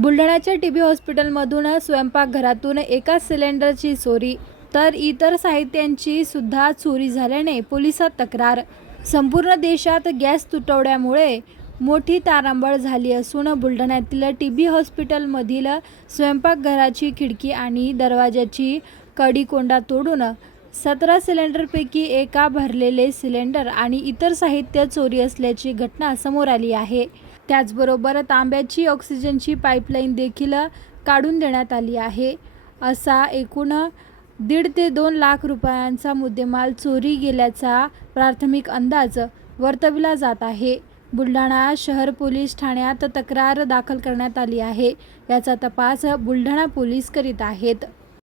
बुलढाण्याच्या TB हॉस्पिटलमधून स्वयंपाकघरातून एका सिलेंडरची चोरी तर इतर साहित्यांची सुद्धा चोरी झाल्याने पोलिसात तक्रार। संपूर्ण देशात गॅस तुटवड्यामुळे मोठी तारांबळ झाली असून बुलढाण्यातील टीबी हॉस्पिटलमधील स्वयंपाकघराची खिडकी आणि दरवाजाची कडी-कोंडा तोडून 17 सिलेंडरपैकी एका भरलेले सिलेंडर आणि इतर साहित्य चोरी असल्याची घटना समोर आली आहे। त्याचबरोबर तांब्याची ऑक्सिजनची पाईपलाईन देखील काढून देण्यात आली आहे। असा एकूण 1.5 ते 2 लाख रुपयांचा मुद्देमाल चोरी गेल्याचा प्राथमिक अंदाज वर्तविला जात आहे। बुलढाणा शहर पोलीस ठाण्यात तक्रार दाखल करण्यात आली आहे। याचा तपास बुलढाणा पोलीस करीत आहेत।